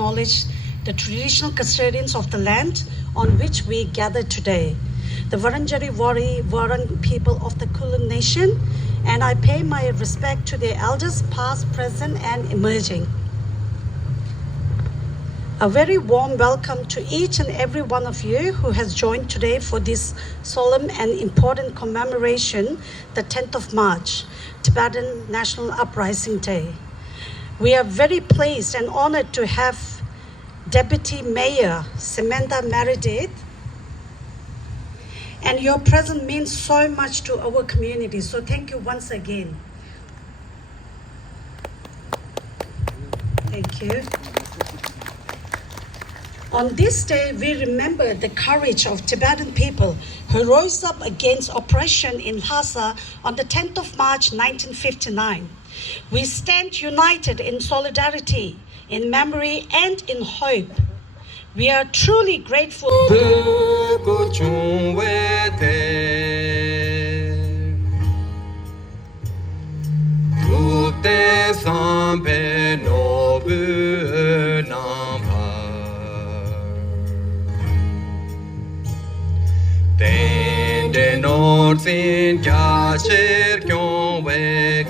acknowledge the traditional custodians of the land on which we gather today, the Wurundjeri Wurrung people of the Kulin Nation, and I pay my respect to their elders past, present and emerging. A very warm welcome to each and every one of you who has joined today for this solemn and important commemoration, the 10th of March, Tibetan National Uprising Day. We are very pleased and honored to have Deputy Mayor Samantha Meredith, and your presence means so much to our community. So thank you once again. Thank you. On this day, we remember the courage of Tibetan people who rose up against oppression in Lhasa on the 10th of March 1959. We stand united in solidarity, in memory and in hope. We are truly grateful. Sin kya cher kyon we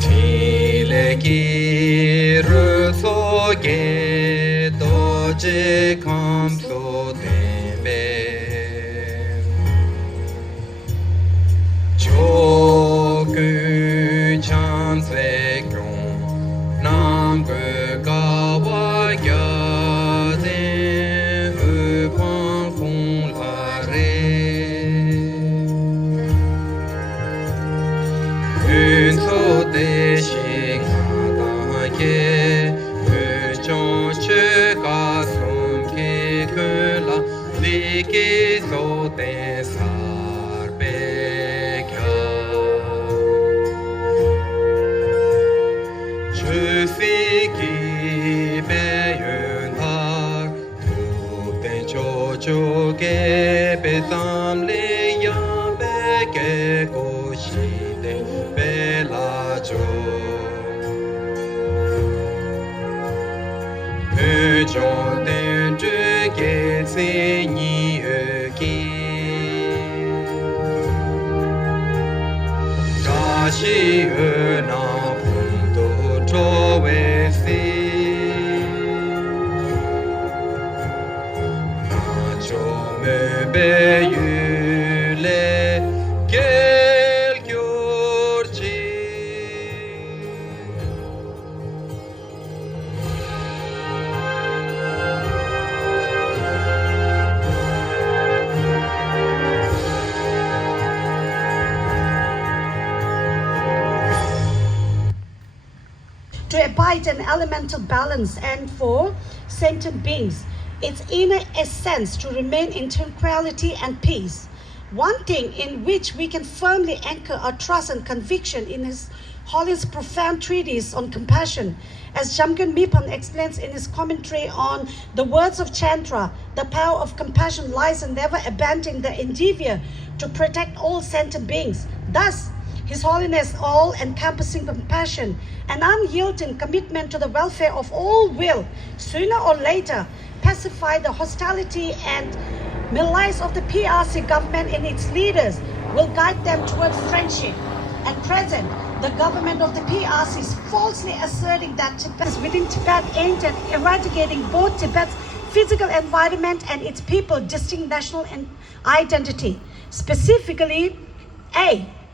Chile ki ru so ge do je kam so tembe Choku chan se kyon nam gu ga wa ya to abide an elemental balance and for sentient beings, its inner essence to remain in tranquility and peace. One thing in which we can firmly anchor our trust and conviction in His Holiness' profound treatise on compassion, as Jamgon Mipham explains in his commentary on the words of Chantra, the power of compassion lies in never abandoning the endeavor to protect all sentient beings. Thus, His Holiness' all-encompassing compassion and unyielding commitment to the welfare of all will, sooner or later, pacify the hostility and malice of the PRC government and its leaders, will guide them toward friendship. At present, the government of the PRC is falsely asserting that Tibet within Tibet aimed at eradicating both Tibet's physical environment and its people's distinct national identity. Specifically,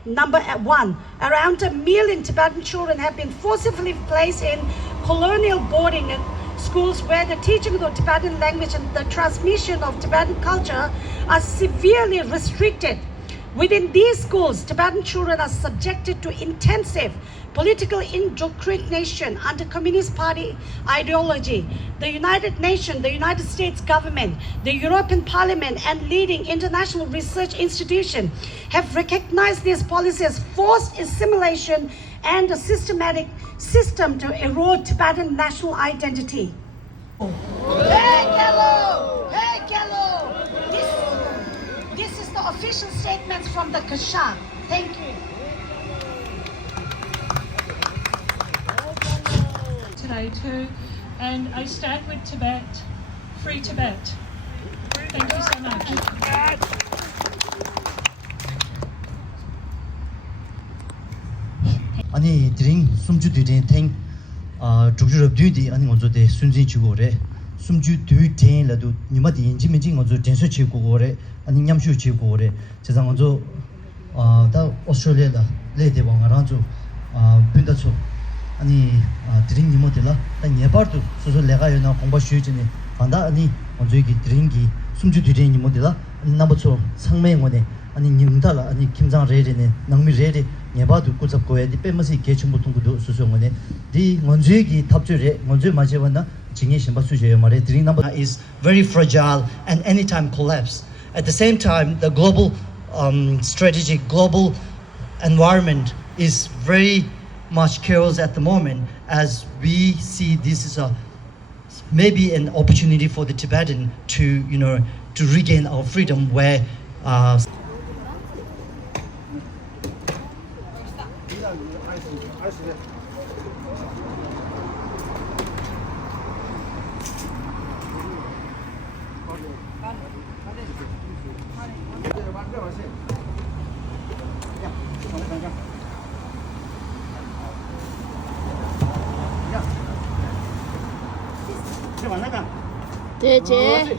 Number 1, around 1 million Tibetan children have been forcibly placed in colonial boarding schools where the teaching of the Tibetan language and the transmission of Tibetan culture are severely restricted. Within these schools, Tibetan children are subjected to intensive political indoctrination under Communist Party ideology. The United Nations, the United States government, the European Parliament, and leading international research institutions have recognized this policy as forced assimilation and a systematic system to erode Tibetan national identity. Hey, Kello! Hey, Kello! This is the official statements from the Kashab. Thank you. way too. And I stand with Tibet, free Tibet. Thank you so much. 아니 드링 숨주 드린 탱 죽주럽 뒤디 아니 먼저데 순진 지고래 숨주 뒤텐라도 니마디 인지민지 먼저 denso 지고래 아니 냠슈 지고래 제상 먼저 다 오스트레일리아다 레데 방아란조 빈다초 아니 드링 니모델라 다 네바르도 소소 내가 요나 공부 쉬지니 반다 아니 먼저 이 드링기 숨주 뒤린 니모델라 나부초 상매원에 아니 님달라 아니 김장 레레네 낭미 레레 네바도 꾸잡고야 디 빼면서 개충 보통 것도 수송원에 디 먼저기 탑주레 먼저 맞아봤나 징이 신바 수제요 말에 드링 넘버 is very fragile and anytime collapse. At the same time, the global strategic global environment is very much chaos at the moment, as we see this is a maybe an opportunity for the Tibetan to to regain our freedom where 대제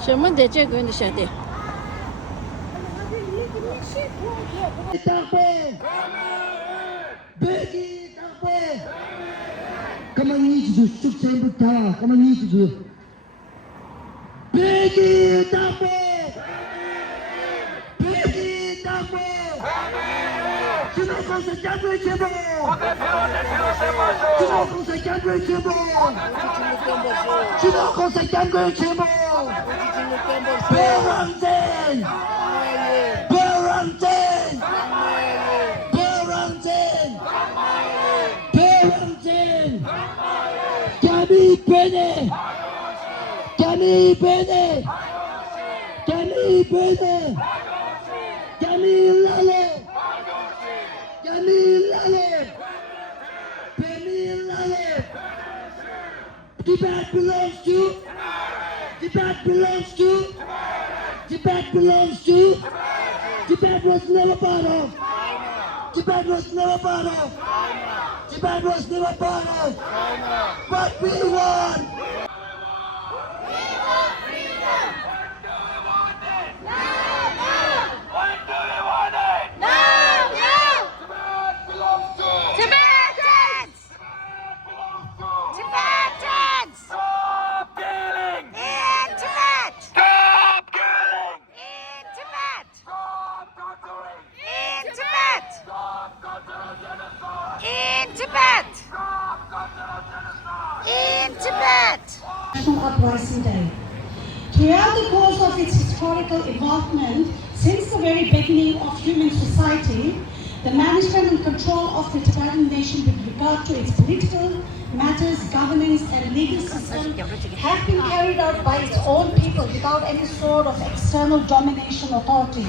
什么대제跟的小弟 가만히 있어 숙제부터 가만히 있어 베기 담보 베기 담보 주노콘세 짱구의 제보 주노콘세 짱구의 제보 주노콘세 짱구의 제보 베란텐 베란텐 베란텐 베란텐 Gami Bene Gami Bene Gami Bene Gami Lale Gami Lale Beni Lale Tibet belongs to Tibet belongs to Tibet belongs to Tibet was never part of Tibet was never part of Tibet was never part of but we won! National Uprising Day. Throughout the course of its historical involvement, since the very beginning of human society, the management and control of the Tibetan nation with regard to its political matters, governance and legal system have been carried out by its own people without any sort of external domination authority.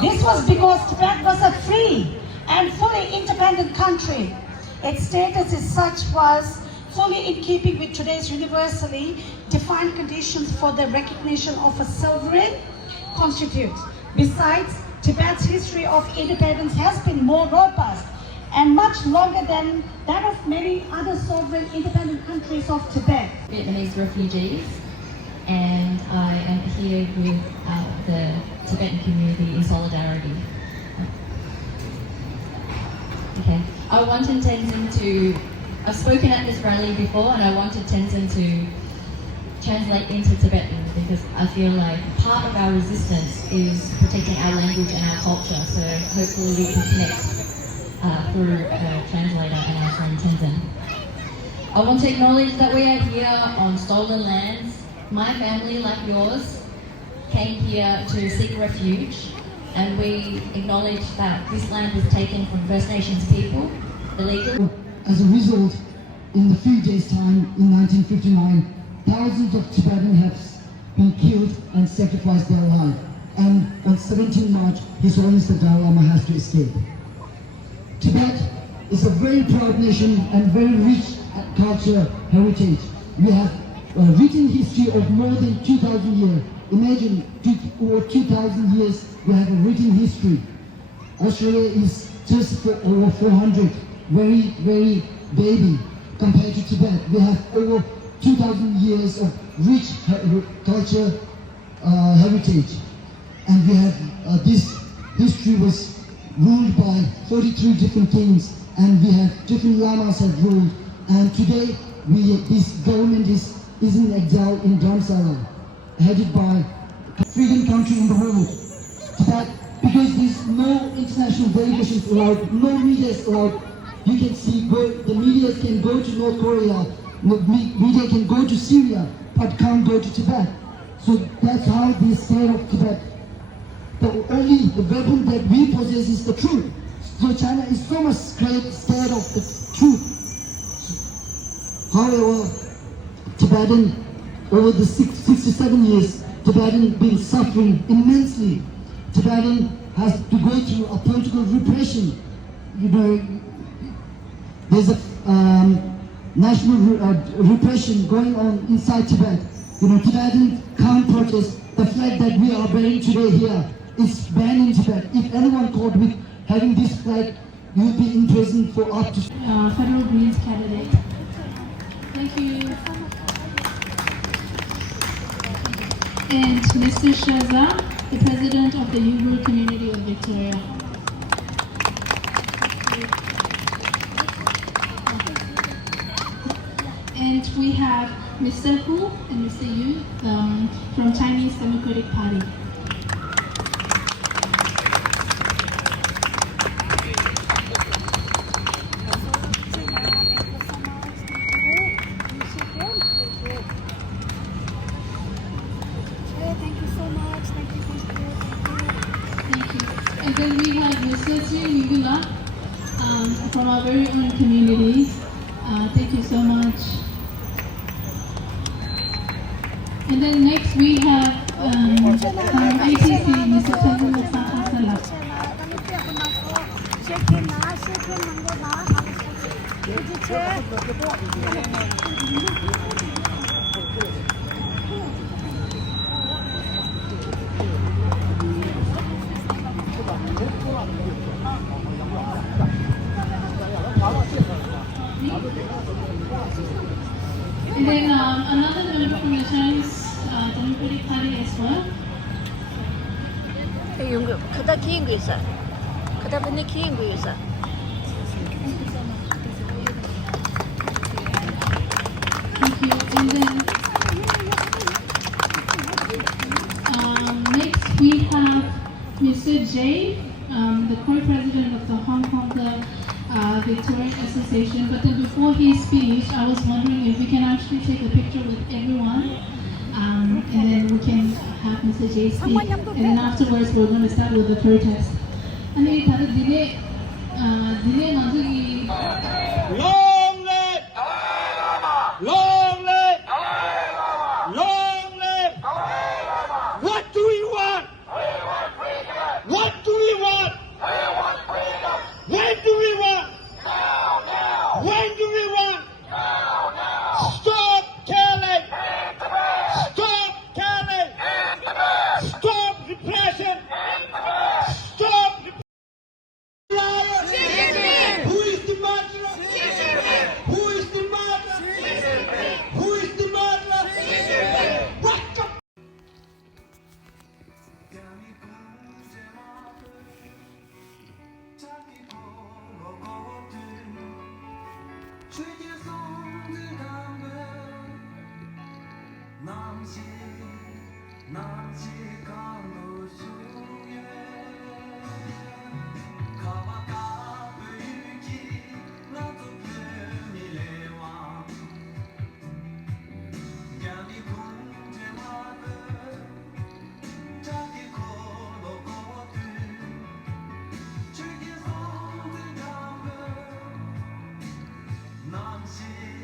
This was because Tibet was a free and fully independent country. Its status as such was fully in keeping with today's universally defined conditions for the recognition of a sovereign constitute. Besides, Tibet's history of independence has been more robust and much longer than that of many other sovereign independent countries of Tibet. Vietnamese refugees, and I am here with the Tibetan community in solidarity. Okay, I wanted Tenzin to, I've spoken at this rally before and I wanted Tenzin to translate into Tibetan because I feel like part of our resistance is protecting our language and our culture, so hopefully we can connect through a translator and our friend Tenzin. I want to acknowledge that we are here on stolen lands. My family, like yours, came here to seek refuge, and we acknowledge that this land was taken from First Nations people illegally. As a result, in the few days' time in 1959, thousands of Tibetans have been killed and sacrificed their life. and on 17 March, His Holiness the Dalai Lama has to escape. Tibet is a very proud nation and very rich culture heritage. We have a written history of more than 2,000 years. Imagine, over 2,000 years, we have a written history. Australia is just for over 400, very, very baby compared to Tibet. We have over 2,000 years of rich culture heritage. And we have this history was ruled by 43 different kings, and we have different lamas have ruled. And today, this government is in exile in Dharamsala, headed by freedom country in the world. That because there's no international delegations allowed, no media is allowed. You can see the media can go to North Korea, media can go to Syria, but can't go to Tibet. So that's how they're scared of Tibet. The weapon that we possess is the truth. So China is so much scared of the truth. However, Tibetan, over the 67 years, Tibetan been suffering immensely. Tibetan has to go through a political repression. You know, there's a national repression going on inside Tibet. You know, Tibetans can't protest. The flag that we are wearing today here is banned in Tibet. If anyone caught with having this flag, you will be in prison for up to... Federal Greens candidate. Thank you. And Mr. Shaza, the President of the Uyghur Community of Victoria. And we have Mr. Hu and Mr. Yu from Chinese Democratic Party. And then we have Mr. Yugula from our very own community. Thank you so much. And then next we have from ATC, Mr. Chandra Salah. And then another member from the Chinese Democratic Party as well. 그다 긴 거 있어. 그다 분이 긴 거 있어. Thank you. And then next we have Mr. Jay, the co-president of the Hong Kong Victorian Association. But then before his speech, I was wondering if we can actually take a picture with everyone, and then we can have Mr. Jay speak. And then afterwards, we're going to start with the protest. And then delay 만들기. Long live! Long live! Long live! What do we want? What do we want? When do we want? When do we want? Stop killing! Stop killing! Stop repression! Stop liars! Who is the murderer? Who is the murderer? Who is the murderer? What the Nancy